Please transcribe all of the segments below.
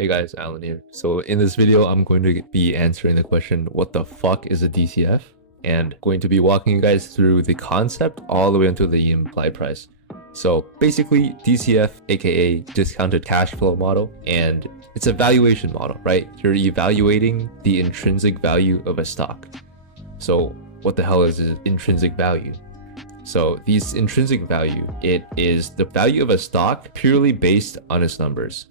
Hey guys, Alan here. So in this video, I'm going to be answering the question, what the fuck is a DCF? And going to be walking you guys through the concept all the way until the implied price. So basically DCF, aka discounted cash flow model, and it's a valuation model, right? You're evaluating the intrinsic value of a stock. So what the hell is intrinsic value? So these intrinsic value, it is the value of a stock purely based on its numbers.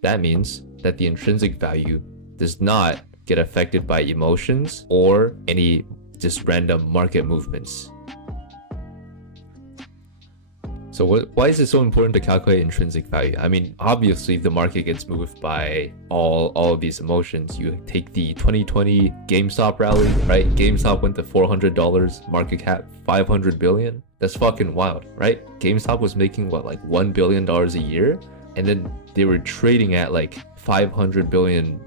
That means that the intrinsic value does not get affected by emotions or any just random market movements. So why is it so important to calculate intrinsic value? I mean, obviously the market gets moved by all of these emotions. You take the 2020 GameStop rally, right? GameStop went to $400, market cap 500 billion. That's fucking wild, right? GameStop was making what, like $1 billion a year? And then they were trading at like $500 billion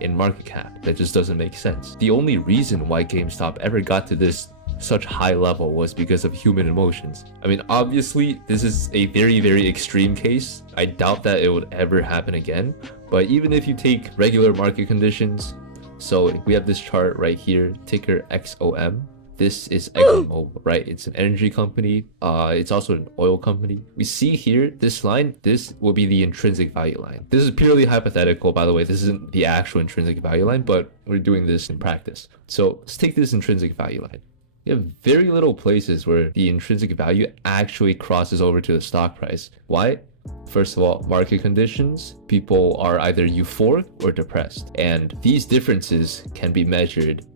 in market cap. That just doesn't make sense. The only reason why GameStop ever got to this such high level was because of human emotions. I mean, obviously this is a very, very extreme case. I doubt that it would ever happen again. But even if you take regular market conditions, so we have this chart right here, ticker XOM. This is ExxonMobil, right? It's an energy company. It's also an oil company. We see here, this line, this will be the intrinsic value line. This is purely hypothetical, by the way. This isn't the actual intrinsic value line, but we're doing this in practice. So let's take this intrinsic value line. You have very little places where the intrinsic value actually crosses over to the stock price. Why? First of all, market conditions. People are either euphoric or depressed. And these differences can be measured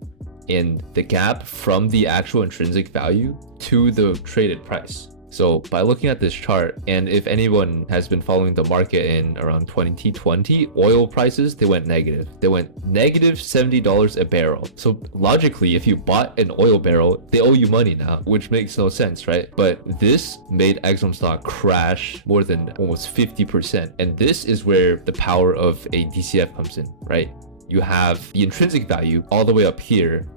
in the gap from the actual intrinsic value to the traded price. So by looking at this chart, and if anyone has been following the market in around 2020, oil prices, they went negative. They went negative $70 a barrel. So logically, if you bought an oil barrel, they owe you money now, which makes no sense, right? But this made Exxon stock crash more than almost 50%. And this is where the power of a DCF comes in, right? You have the intrinsic value all the way up here,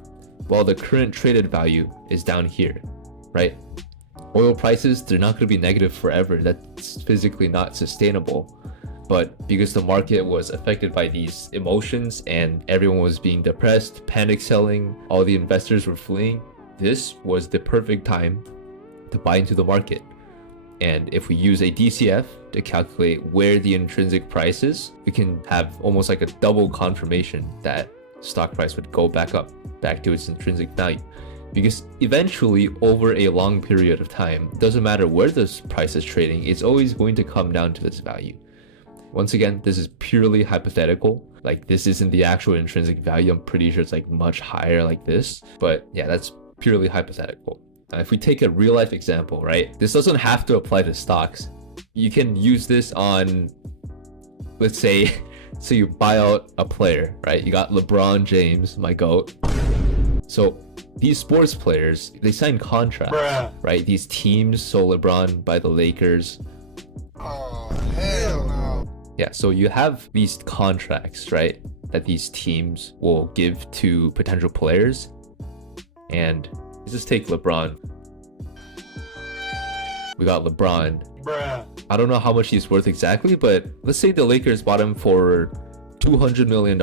while the current traded value is down here, right? Oil prices, they're not going to be negative forever. That's physically not sustainable. But because the market was affected by these emotions and everyone was being depressed, panic selling, all the investors were fleeing, this was the perfect time to buy into the market. And if we use a DCF to calculate where the intrinsic price is, we can have almost like a double confirmation that stock price would go back up, back to its intrinsic value. Because eventually, over a long period of time, doesn't matter where this price is trading, it's always going to come down to this value. Once again, this is purely hypothetical. Like, this isn't the actual intrinsic value. I'm pretty sure it's like much higher like this. But yeah, that's purely hypothetical. Now, if we take a real life example, right? This doesn't have to apply to stocks. You can use this on, let's say, so you buy out a player, right? You got LeBron James, my GOAT. So these sports players, they sign contracts, right? These teams, so LeBron by the Lakers. Oh, hell no. Yeah, so you have these contracts, right? That these teams will give to potential players. And let's just take LeBron. We got LeBron. I don't know how much he's worth exactly, but let's say the Lakers bought him for $200 million.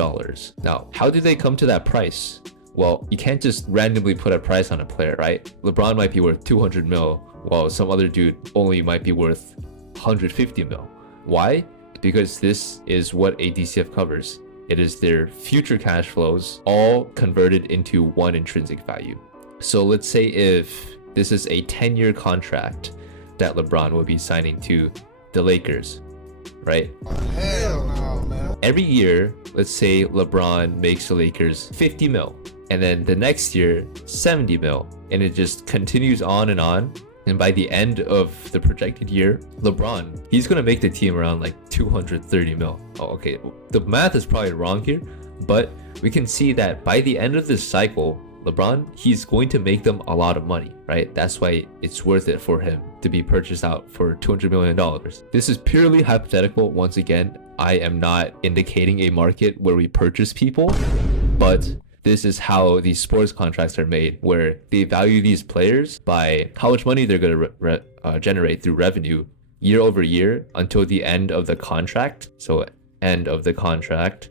Now, how did they come to that price? Well, you can't just randomly put a price on a player, right? LeBron might be worth 200 mil, while some other dude only might be worth 150 mil. Why? Because this is what a DCF covers. It is their future cash flows all converted into one intrinsic value. So let's say if this is a 10-year contract that LeBron will be signing to the Lakers, right? Hell no, man. Every year, let's say LeBron makes the Lakers 50 mil, and then the next year, 70 mil, and it just continues on. And by the end of the projected year, LeBron, he's gonna make the team around like 230 mil. Oh, okay, the math is probably wrong here, but we can see that by the end of this cycle, LeBron, he's going to make them a lot of money, right? That's why it's worth it for him to be purchased out for $200 million. This is purely hypothetical. Once again, I am not indicating a market where we purchase people, but this is how these sports contracts are made, where they value these players by how much money they're going to generate through revenue year over year until the end of the contract. So end of the contract.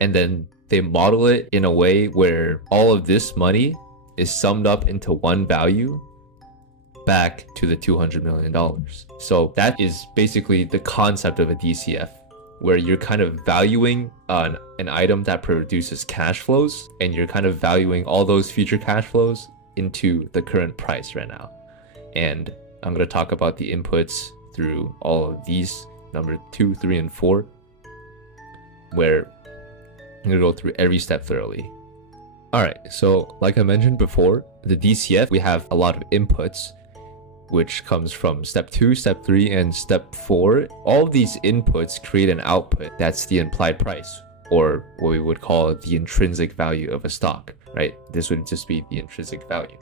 And then they model it in a way where all of this money is summed up into one value back to the $200 million. So that is basically the concept of a DCF, where you're kind of valuing an item that produces cash flows, and you're kind of valuing all those future cash flows into the current price right now. And I'm going to talk about the inputs through all of these, number 2, 3, and 4, where I'm going to go through every step thoroughly. All right, so like I mentioned before, the DCF, we have a lot of inputs, which comes from step 2, step 3, and step 4. All of these inputs create an output that's the implied price, or what we would call the intrinsic value of a stock, right? This would just be the intrinsic value.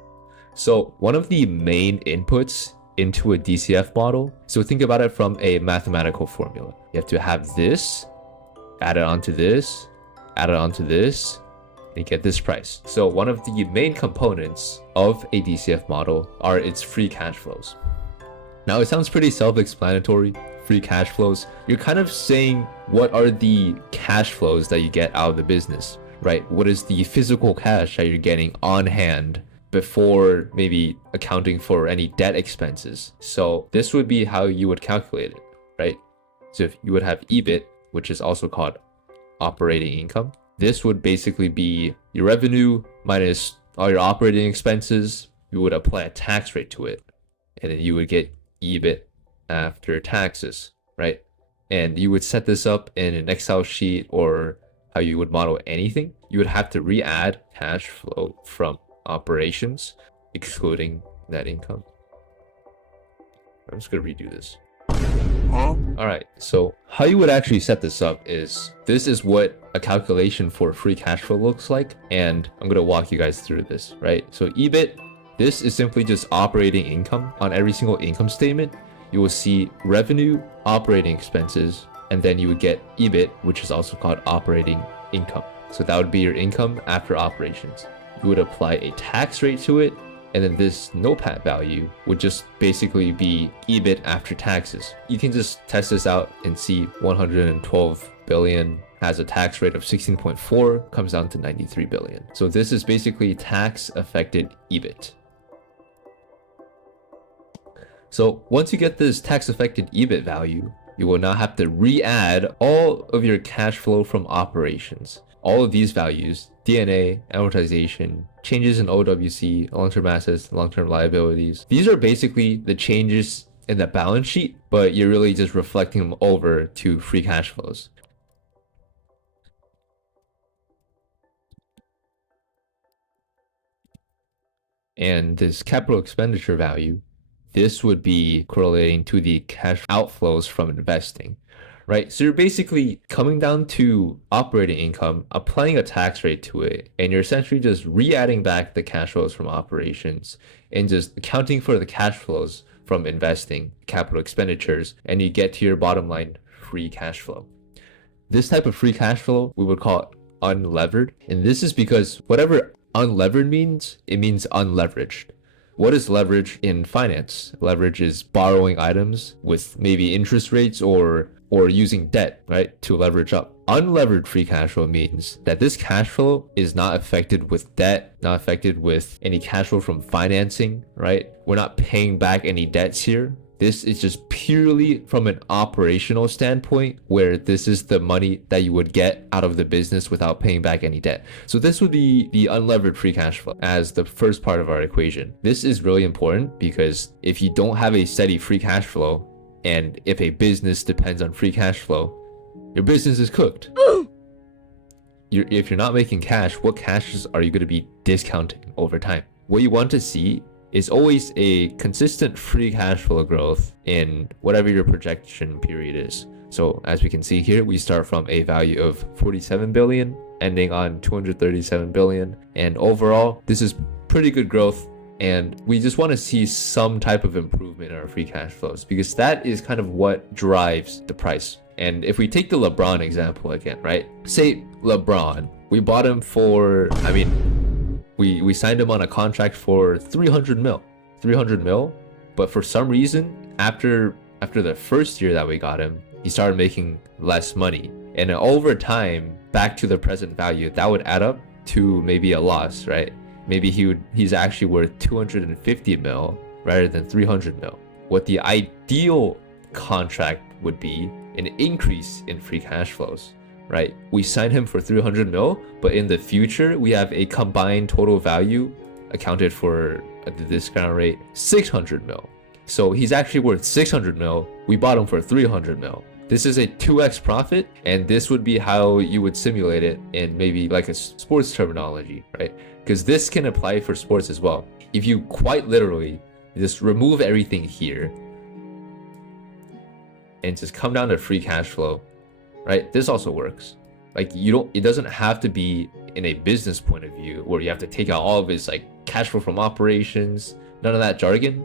So one of the main inputs into a DCF model, so think about it from a mathematical formula. You have to have this, add it onto this, add it onto this, and get this price. So one of the main components of a DCF model are its free cash flows. Now it sounds pretty self-explanatory, free cash flows. You're kind of saying what are the cash flows that you get out of the business, right? What is the physical cash that you're getting on hand before maybe accounting for any debt expenses? So this would be how you would calculate it, right? So if you would have EBIT, which is also called operating income, this would basically be your revenue minus all your operating expenses. You would apply a tax rate to it, and then you would get EBIT after taxes, right? And you would set this up in an Excel sheet, or how you would model anything. You would have to re-add cash flow from operations, excluding net income. I'm just gonna redo this. All right, so how you would actually set this up is, this is what a calculation for free cash flow looks like, and I'm gonna walk you guys through this, right? So EBIT, this is simply just operating income. On every single income statement, you will see revenue, operating expenses, and then you would get EBIT, which is also called operating income. So that would be your income after operations. You would apply a tax rate to it, and then this notepad value would just basically be EBIT after taxes. You can just test this out and see 112 billion has a tax rate of 16.4, comes down to 93 billion. So this is basically tax affected EBIT. So once you get this tax affected EBIT value, you will now have to re-add all of your cash flow from operations. All of these values, D&A, amortization, changes in OWC, long-term assets, long-term liabilities. These are basically the changes in the balance sheet, but you're really just reflecting them over to free cash flows. And this capital expenditure value, this would be correlating to the cash outflows from investing, right? So you're basically coming down to operating income, applying a tax rate to it, and you're essentially just re-adding back the cash flows from operations and just accounting for the cash flows from investing, capital expenditures, and you get to your bottom line free cash flow. This type of free cash flow, we would call it unlevered. And this is because whatever unlevered means, it means unleveraged. What is leverage in finance? Leverage is borrowing items with maybe interest rates or using debt, right, to leverage up. Unlevered free cash flow means that this cash flow is not affected with debt, not affected with any cash flow from financing, right? We're not paying back any debts here. This is just purely from an operational standpoint, where this is the money that you would get out of the business without paying back any debt. So this would be the unlevered free cash flow as the first part of our equation. This is really important because if you don't have a steady free cash flow, and if a business depends on free cash flow, your business is cooked. If you're not making cash, what cashes are you going to be discounting over time? What you want to see is always a consistent free cash flow growth in whatever your projection period is. So as we can see here, we start from a value of 47 billion, ending on 237 billion. And overall, this is pretty good growth. And we just want to see some type of improvement in our free cash flows, because that is kind of what drives the price. And if we take the LeBron example again, right? Say LeBron, we bought him for, we signed him on a contract for 300 mil, but for some reason, after the first year that we got him, he started making less money. And over time, back to the present value, that would add up to maybe a loss, right? Maybe he's actually worth 250 mil rather than 300 mil. What the ideal contract would be an increase in free cash flows, right? We sign him for 300 mil, but in the future, we have a combined total value accounted for at the discount rate 600 mil. So he's actually worth 600 mil. We bought him for 300 mil. This is a 2x profit, and this would be how you would simulate it in maybe like a sports terminology, right? Because this can apply for sports as well. If you quite literally just remove everything here and just come down to free cash flow, right? This also works. Like it doesn't have to be in a business point of view where you have to take out all of his like cash flow from operations, none of that jargon.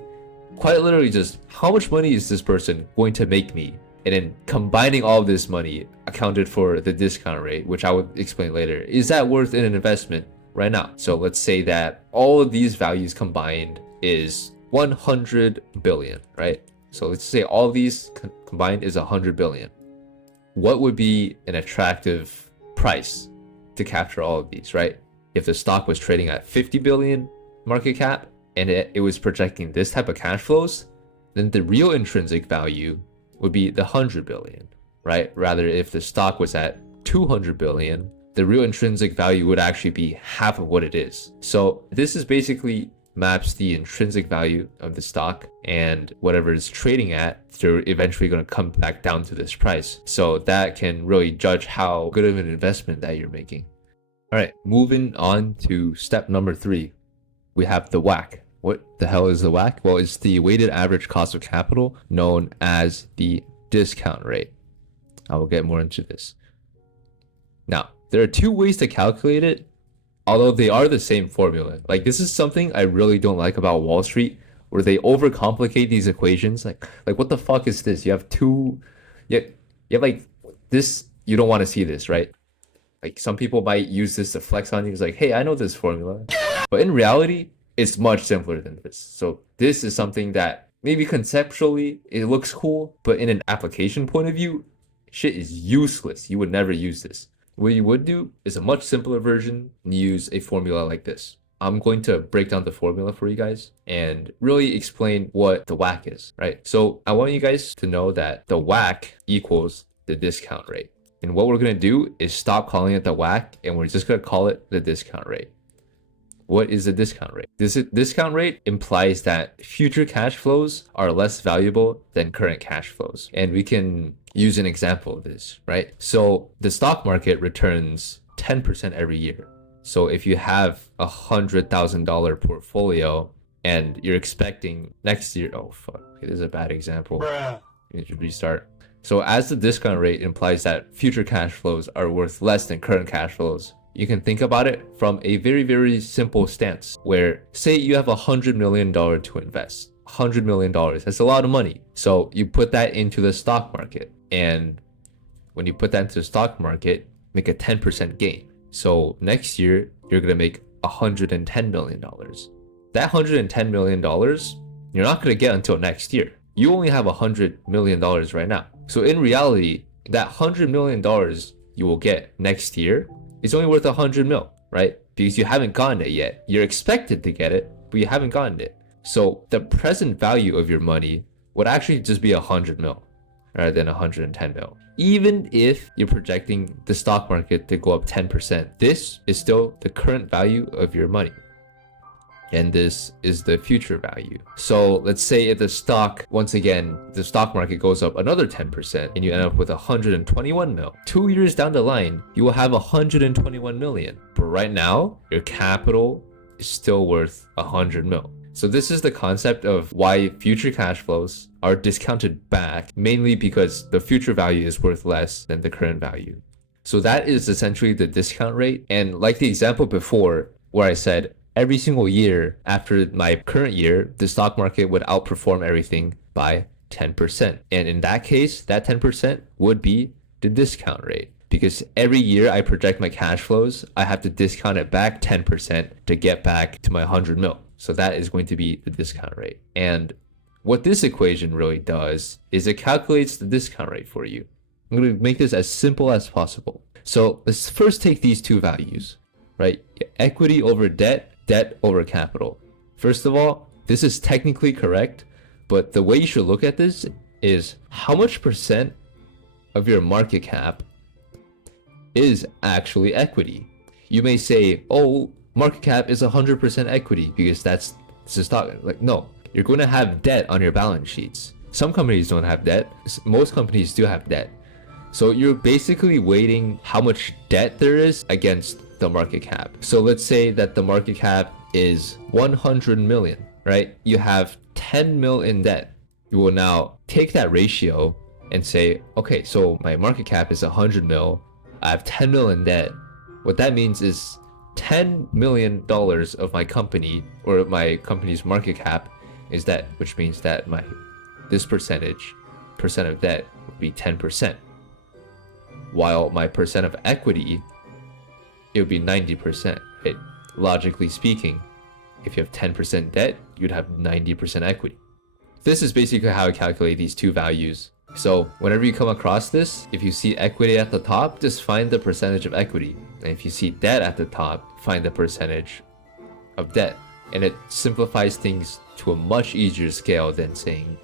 Quite literally just how much money is this person going to make me? And then combining all of this money accounted for the discount rate, which I would explain later. Is that worth an investment right now? So let's say that all of these values combined is 100 billion, right? So let's say all of these combined is 100 billion. What would be an attractive price to capture all of these, right? If the stock was trading at 50 billion market cap and it was projecting this type of cash flows, then the real intrinsic value would be the 100 billion, right? Rather, if the stock was at 200 billion, the real intrinsic value would actually be half of what it is. So this is basically maps the intrinsic value of the stock and whatever it's trading at, they're eventually going to come back down to this price. So that can really judge how good of an investment that you're making. All right, moving on to step number 3. We have the WACC. What the hell is the WACC? Well, it's the weighted average cost of capital, known as the discount rate. I will get more into this. Now, there are 2 ways to calculate it, although they are the same formula. Like, this is something I really don't like about Wall Street, where they overcomplicate these equations. Like what the fuck is this? You have like this, you don't want to see this, right? Like, some people might use this to flex on you. It's like, hey, I know this formula. But in reality, it's much simpler than this. So this is something that maybe conceptually it looks cool, but in an application point of view, shit is useless. You would never use this. What you would do is a much simpler version and use a formula like this. I'm going to break down the formula for you guys and really explain what the WACC is, right? So I want you guys to know that the WACC equals the discount rate. And what we're going to do is stop calling it the WACC and we're just going to call it the discount rate. What is the discount rate? This discount rate implies that future cash flows are less valuable than current cash flows. And we can use an example of this, right? So the stock market returns 10% every year. So if you have $100,000 portfolio and you're expecting next year, oh fuck, okay, this is a bad example. Bruh. You should restart. So as the discount rate implies that future cash flows are worth less than current cash flows, you can think about it from a very, very simple stance where, say you have $100 million to invest. $100 million, that's a lot of money. So you put that into the stock market. And when you put that into the stock market, make a 10% gain. So next year, you're going to make $110 million. That $110 million, you're not going to get until next year. You only have $100 million right now. So in reality, that $100 million you will get next year, it's only worth 100 mil, right? Because you haven't gotten it yet. You're expected to get it, but you haven't gotten it. So the present value of your money would actually just be 100 mil rather than 110 mil. Even if you're projecting the stock market to go up 10%, this is still the current value of your money. And this is the future value. So let's say if the stock, once again, the stock market goes up another 10% and you end up with 121 mil. 2 years down the line, you will have 121 million. But right now, your capital is still worth 100 mil. So this is the concept of why future cash flows are discounted back, mainly because the future value is worth less than the current value. So that is essentially the discount rate. And like the example before, where I said, every single year after my current year, the stock market would outperform everything by 10%. And in that case, that 10% would be the discount rate. Because every year I project my cash flows, I have to discount it back 10% to get back to my 100 mil. So that is going to be the discount rate. And what this equation really does is it calculates the discount rate for you. I'm going to make this as simple as possible. So let's first take these two values, right? Equity over debt, debt over capital. First of all, this is technically correct, but the way you should look at this is how much percent of your market cap is actually equity. You may say, oh, market cap is 100% equity because that's the stock. Like, no, you're going to have debt on your balance sheets. Some companies don't have debt. Most companies do have debt. So you're basically weighting how much debt there is against the market cap. So let's say that the market cap is 100 million, right? You have 10 mil in debt. You will now take that ratio and say, okay, so my market cap is 100 mil. I have 10 mil in debt. What that means is $10 million of my company or my company's market cap is debt, which means that this percent of debt would be 10%. While my percent of equity, it would be 90%, right? Logically speaking, if you have 10% debt, you'd have 90% equity. This is basically how I calculate these two values. So whenever you come across this, if you see equity at the top, just find the percentage of equity. And if you see debt at the top, find the percentage of debt. And it simplifies things to a much easier scale than saying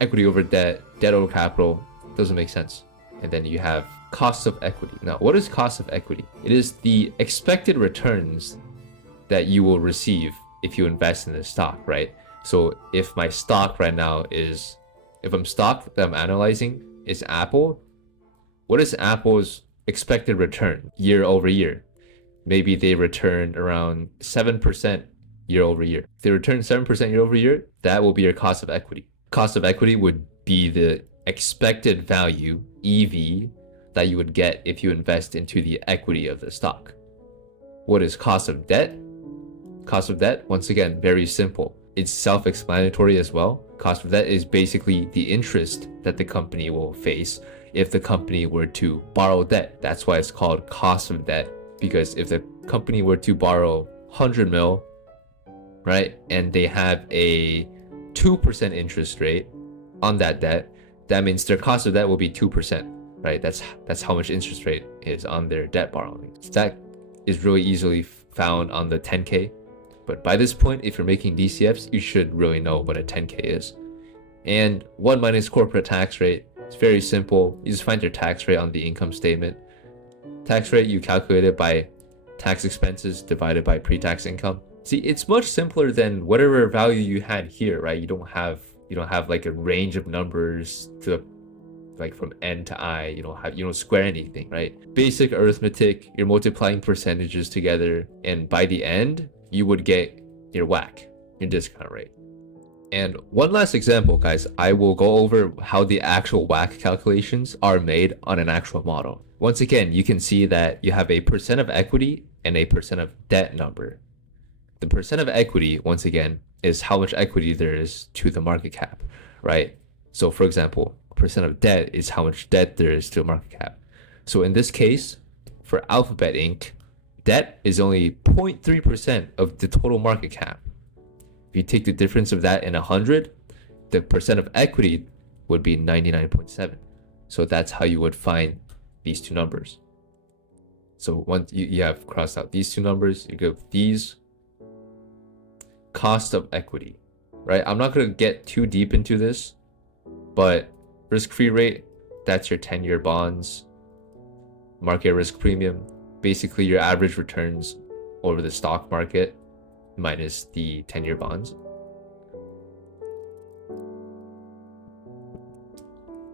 equity over debt, debt over capital. Doesn't make sense. And then you have cost of equity. Now, what is cost of equity? It is the expected returns that you will receive if you invest in the stock, right? So if my stock right now is, if I'm stock that I'm analyzing is Apple, what is Apple's expected return year over year? Maybe they return around 7% year over year. If they return 7% year over year, that will be your cost of equity. Cost of equity would be the expected value, EV, that you would get if you invest into the equity of the stock. What is cost of debt? Cost of debt, once again, very simple. It's self-explanatory as well. Cost of debt is basically the interest that the company will face if the company were to borrow debt. That's why it's called cost of debt, because if the company were to borrow 100 mil, right, and they have a 2% interest rate on that debt, that means their cost of debt will be 2%, right? That's how much interest rate is on their debt borrowing. So that is really easily found on the 10K. But by this point, if you're making DCFs, you should really know what a 10K is. And 1 minus corporate tax rate, it's very simple. You just find your tax rate on the income statement. Tax rate, you calculate it by tax expenses divided by pre-tax income. See, it's much simpler than whatever value you had here, right? You don't have like a range of numbers to like from N to I. You don't square anything, right? Basic arithmetic, you're multiplying percentages together, and by the end, you would get your WACC, your discount rate. And one last example, guys, I will go over how the actual WACC calculations are made on an actual model. Once again, you can see that you have a percent of equity and a percent of debt number. The percent of equity, once again, is how much equity there is to the market cap, right? So for example, percent of debt is how much debt there is to a market cap. So in this case, for Alphabet Inc., debt is only 0.3% of the total market cap. If you take the difference of that in 100, the percent of equity would be 99.7. So that's how you would find these two numbers. So once you have crossed out these two numbers, you go these cost of equity, right? I'm not going to get too deep into this, but risk-free rate, that's your 10-year bonds, market risk premium, basically your average returns over the stock market minus the 10-year bonds.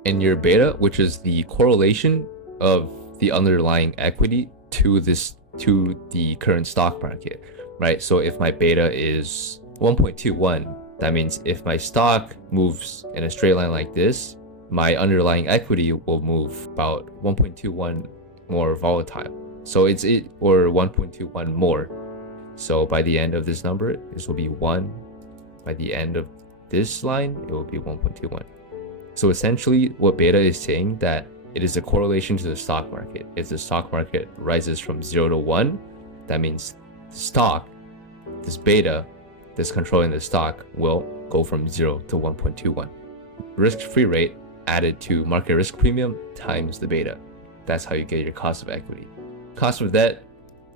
And your beta, which is the correlation of the underlying equity to the current stock market, right? So if my beta is 1.21, that means if my stock moves in a straight line like this, my underlying equity will move about 1.21 more volatile. So or 1.21 more. So by the end of this number, this will be 1. By the end of this line, it will be 1.21. So essentially what beta is saying that it is a correlation to the stock market. If the stock market rises from 0 to 1, that means the stock, this beta that's controlling the stock will go from 0 to 1.21. Risk-free rate added to market risk premium times the beta. That's how you get your cost of equity. Cost of debt,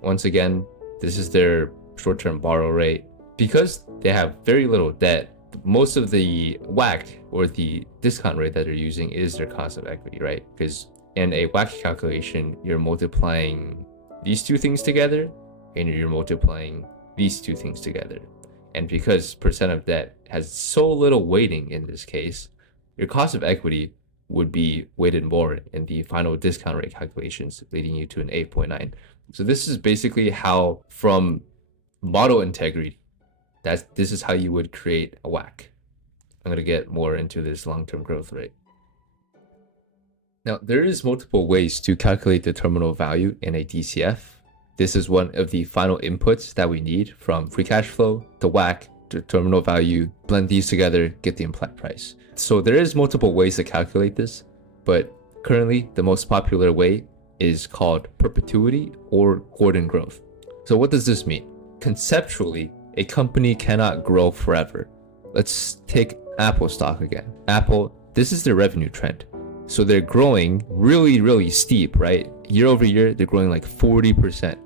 once again, this is their short-term borrow rate. Because they have very little debt, most of the WACC or the discount rate that they're using is their cost of equity, right? Because in a WACC calculation, you're multiplying these two things together and you're multiplying these two things together. And because percent of debt has so little weighting in this case, your cost of equity would be weighted more in the final discount rate calculations, leading you to an 8.9. So this is basically how, from model integrity, this is how you would create a WACC. I'm going to get more into this long-term growth rate. Now, there is multiple ways to calculate the terminal value in a DCF. This is one of the final inputs that we need from free cash flow to WACC to terminal value. Blend these together, get the implied price. So there is multiple ways to calculate this, but currently the most popular way is called perpetuity or Gordon growth. So what does this mean? Conceptually, a company cannot grow forever. Let's take Apple stock again. Apple, this is their revenue trend. So they're growing really, really steep, right? Year over year, they're growing like 40%.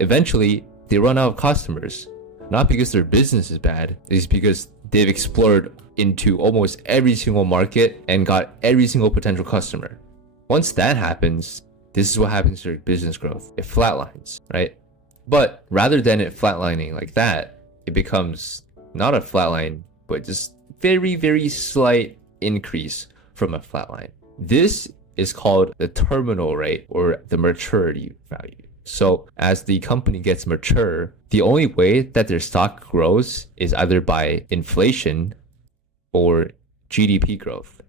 Eventually, they run out of customers. Not because their business is bad, it's because they've explored into almost every single market and got every single potential customer. Once that happens, this is what happens to their business growth. It flatlines, right? But rather than it flatlining like that, it becomes not a flatline, but just very, very slight increase from a flatline. This is called the terminal rate or the maturity value. So as the company gets mature, the only way that their stock grows is either by inflation or GDP growth.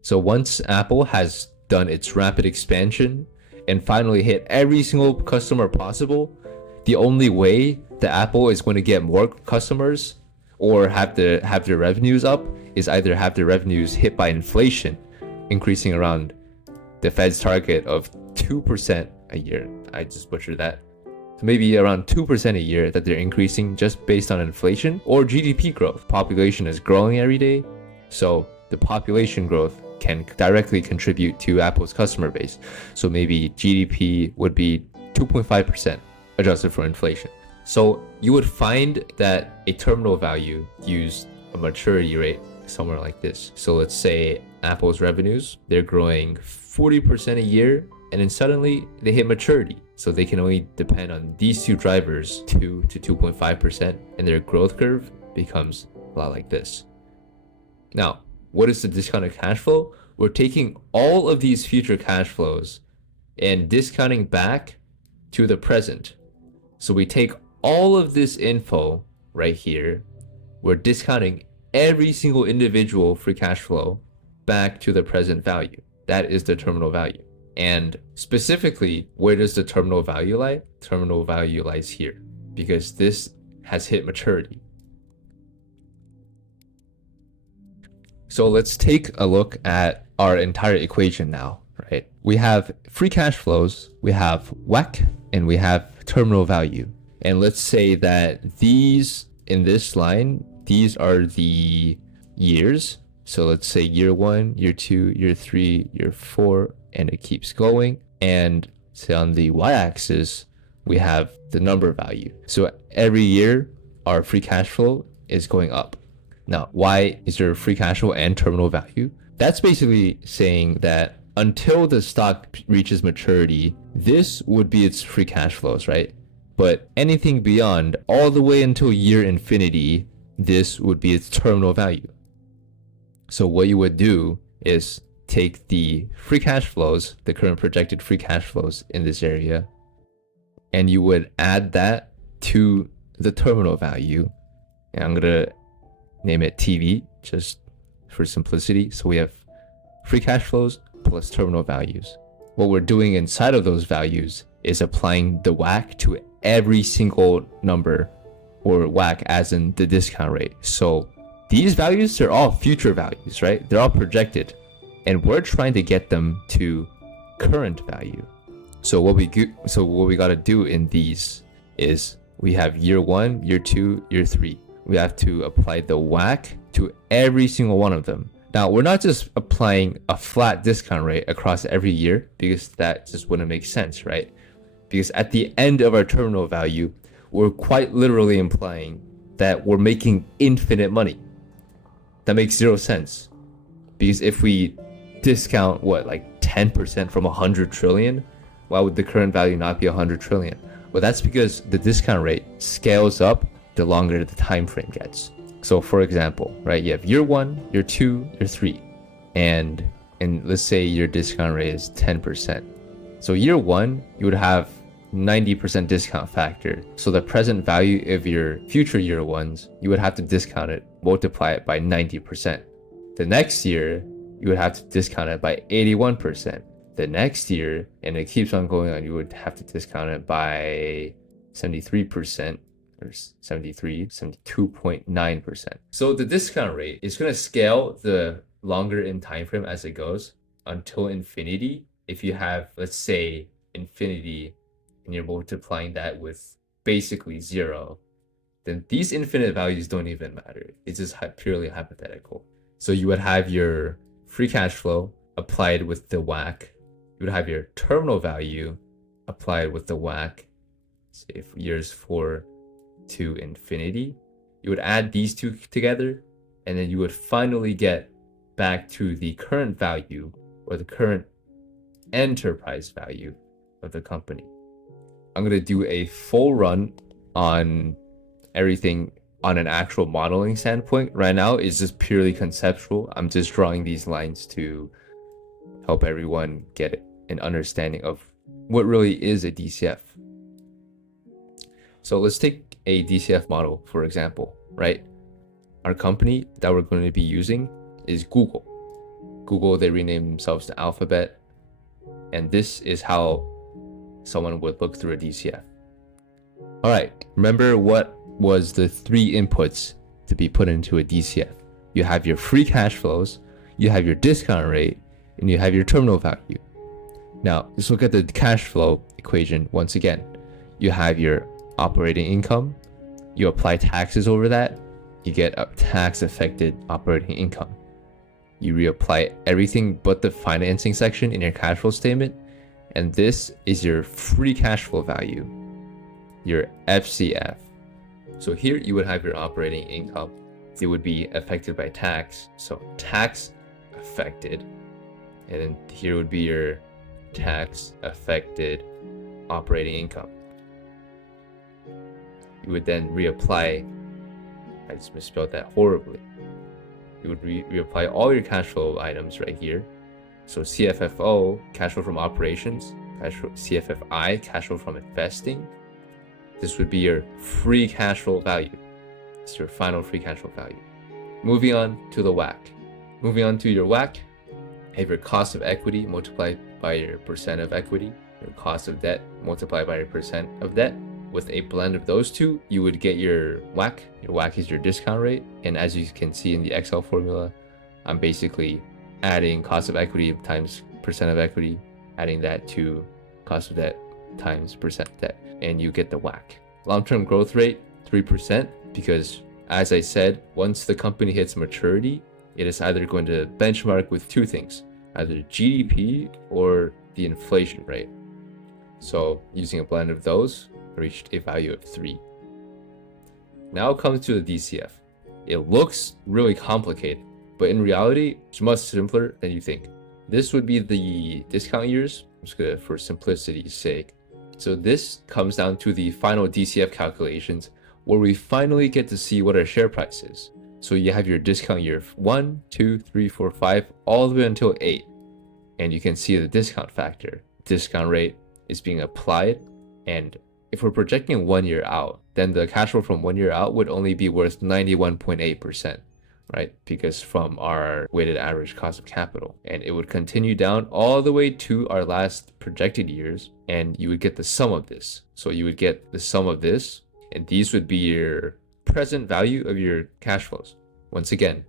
So once Apple has done its rapid expansion and finally hit every single customer possible, the only way that Apple is going to get more customers or have their revenues up is either have their revenues hit by inflation, increasing around the Fed's target of 2% a year. I just butchered that. So maybe around 2% a year that they're increasing just based on inflation or GDP growth. Population is growing every day, so the population growth can directly contribute to Apple's customer base. So maybe GDP would be 2.5% adjusted for inflation. So you would find that a terminal value used a maturity rate somewhere like this. So let's say Apple's revenues, they're growing 40% a year, and then suddenly they hit maturity. So they can only depend on these two drivers, 2 to 2.5%, and their growth curve becomes a lot like this. Now, what is the discounted cash flow? We're taking all of these future cash flows and discounting back to the present. So we take all of this info right here, we're discounting every single individual free cash flow back to the present value. That is the terminal value. And specifically, where does the terminal value lie? Terminal value lies here because this has hit maturity. So let's take a look at our entire equation now, right? We have free cash flows, we have WACC, and we have terminal value. And let's say that these, in this line, these are the years. So let's say year 1, year 2, year 3, year 4, and it keeps going. And say on the y-axis, we have the number value. So every year, our free cash flow is going up. Now, why is there free cash flow and terminal value? That's basically saying that until the stock reaches maturity, this would be its free cash flows, right? But anything beyond, all the way until year infinity, this would be its terminal value. So what you would do is take the free cash flows, the current projected free cash flows in this area, and you would add that to the terminal value. And I'm going to name it TV just for simplicity. So we have free cash flows plus terminal values. What we're doing inside of those values is applying the WACC to every single number, or WACC as in the discount rate. So these values, they're all future values, right? They're all projected, and we're trying to get them to current value. So what we got to do in these is we have year 1, year 2, year 3. we have to apply the WACC to every single one of them. Now, we're not just applying a flat discount rate across every year, because that just wouldn't make sense, right? Because at the end of our terminal value, we're quite literally implying that we're making infinite money. That makes zero sense. Because if we discount, like 10% from 100 trillion, why would the current value not be 100 trillion? Well, that's because the discount rate scales up the longer the time frame gets. So for example, right, you have year 1, year 2, year 3, and let's say your discount rate is 10%. So year 1, you would have 90% discount factor. So the present value of your future year 1s, you would have to discount it, multiply it by 90%. The next year, you would have to discount it by 81%. The next year, and it keeps on going on, you would have to discount it by 73%. Or 72.9%. So the discount rate is going to scale the longer in time frame as it goes until infinity. If you have, let's say, infinity and you're multiplying that with basically 0, then these infinite values don't even matter. It's just purely hypothetical. So you would have your free cash flow applied with the WACC. You would have your terminal value applied with the WACC. Say if years 4 to infinity, you would add these two together, and then you would finally get back to the current value or the current enterprise value of the company. I'm going to do a full run on everything on an actual modeling standpoint. Right now it's just purely conceptual. I'm just drawing these lines to help everyone get an understanding of what really is a DCF. So let's take a DCF model, for example, right? Our company that we're going to be using is Google. Google, they renamed themselves to Alphabet. And this is how someone would look through a DCF. All right, remember what was the 3 inputs to be put into a DCF? You have your free cash flows, you have your discount rate, and you have your terminal value. Now, let's look at the cash flow equation once again. You have your operating income, you apply taxes over that, you get a tax affected operating income. You reapply everything but the financing section in your cash flow statement, and this is your free cash flow value, your FCF. So here you would have your operating income. It would be affected by tax, so tax affected, and then here would be your tax affected operating income. You would then reapply, I just misspelled that horribly. You would reapply all your cash flow items right here. So CFFO, cash flow from operations, CFFI, cash flow from investing. This would be your free cash flow value. It's your final free cash flow value. Moving on to the WACC. Moving on to your WACC, you have your cost of equity multiplied by your percent of equity, your cost of debt multiplied by your percent of debt. With a blend of those two, you would get your WACC. Your WACC is your discount rate. And as you can see in the Excel formula, I'm basically adding cost of equity times percent of equity, adding that to cost of debt times percent debt, and you get the WACC. Long-term growth rate, 3%, because as I said, once the company hits maturity, it is either going to benchmark with 2 things, either GDP or the inflation rate. So using a blend of those, reached a value of 3. Now it comes to the DCF. It looks really complicated, but in reality, it's much simpler than you think. This would be the discount years. I'm just gonna, for simplicity's sake. So this comes down to the final DCF calculations, where we finally get to see what our share price is. So you have your discount year 1, 2, 3, 4, 5, all the way until 8. And you can see the discount factor. Discount rate is being applied, and if we're projecting 1 year out, then the cash flow from 1 year out would only be worth 91.8%, right? Because from our weighted average cost of capital. And it would continue down all the way to our last projected years, and you would get the sum of this. So you would get the sum of this, and these would be your present value of your cash flows. Once again,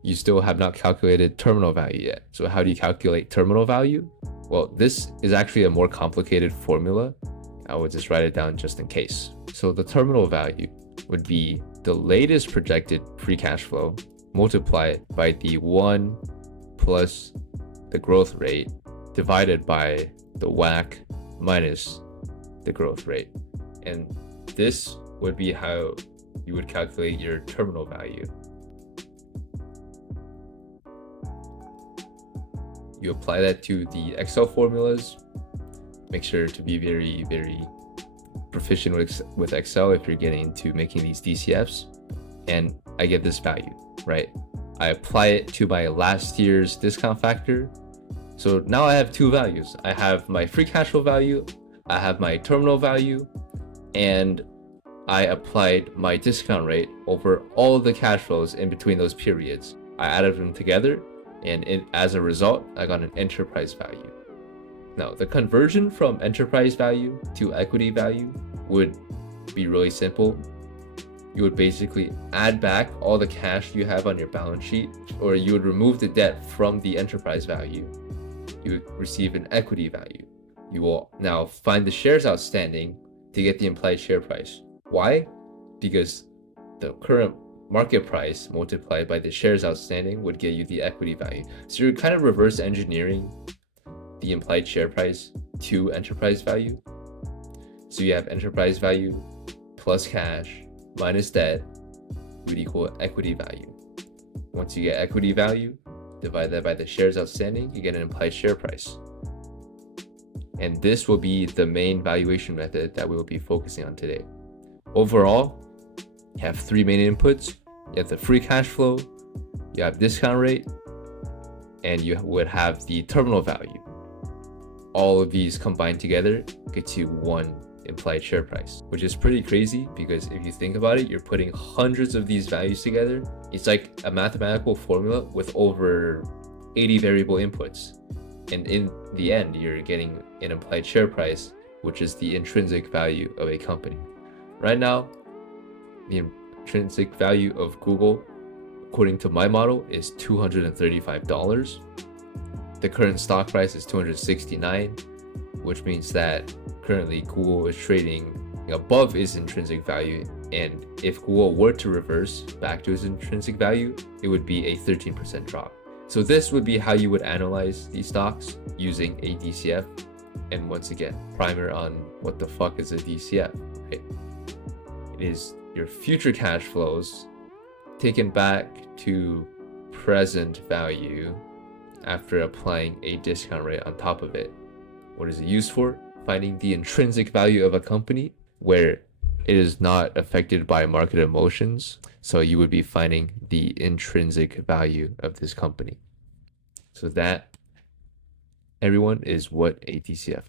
you still have not calculated terminal value yet. So how do you calculate terminal value? Well, this is actually a more complicated formula. I would just write it down just in case. So the terminal value would be the latest projected free cash flow multiplied by the 1 plus the growth rate divided by the WACC minus the growth rate. And this would be how you would calculate your terminal value. You apply that to the Excel formulas. Make sure to be very, very proficient with Excel if you're getting into making these DCFs. And I get this value, right? I apply it to my last year's discount factor. So now I have two values. I have my free cash flow value, I have my terminal value, and I applied my discount rate over all the cash flows in between those periods. I added them together, and as a result, I got an enterprise value. Now, the conversion from enterprise value to equity value would be really simple. You would basically add back all the cash you have on your balance sheet, or you would remove the debt from the enterprise value. You would receive an equity value. You will now find the shares outstanding to get the implied share price. Why? Because the current market price multiplied by the shares outstanding would get you the equity value. So you're kind of reverse engineering the implied share price to enterprise value. So you have enterprise value plus cash minus debt would equal equity value. Once you get equity value, divide that by the shares outstanding, you get an implied share price. And this will be the main valuation method that we will be focusing on today. Overall, you have three main inputs. You have the free cash flow, you have discount rate, and you would have the terminal value. All of these combined together get you one implied share price, which is pretty crazy because if you think about it, you're putting hundreds of these values together. It's like a mathematical formula with over 80 variable inputs. And in the end, you're getting an implied share price, which is the intrinsic value of a company. Right now, the intrinsic value of Google, according to my model, is $235. The current stock price is $269, which means that currently Google is trading above its intrinsic value. And if Google were to reverse back to its intrinsic value, it would be a 13% drop. So this would be how you would analyze these stocks using a DCF. And once again, primer on what the fuck is a DCF, right? It is your future cash flows taken back to present value after applying a discount rate on top of it. What is it used for? Finding the intrinsic value of a company where it is not affected by market emotions. So you would be finding the intrinsic value of this company. So that, everyone, is what a DCF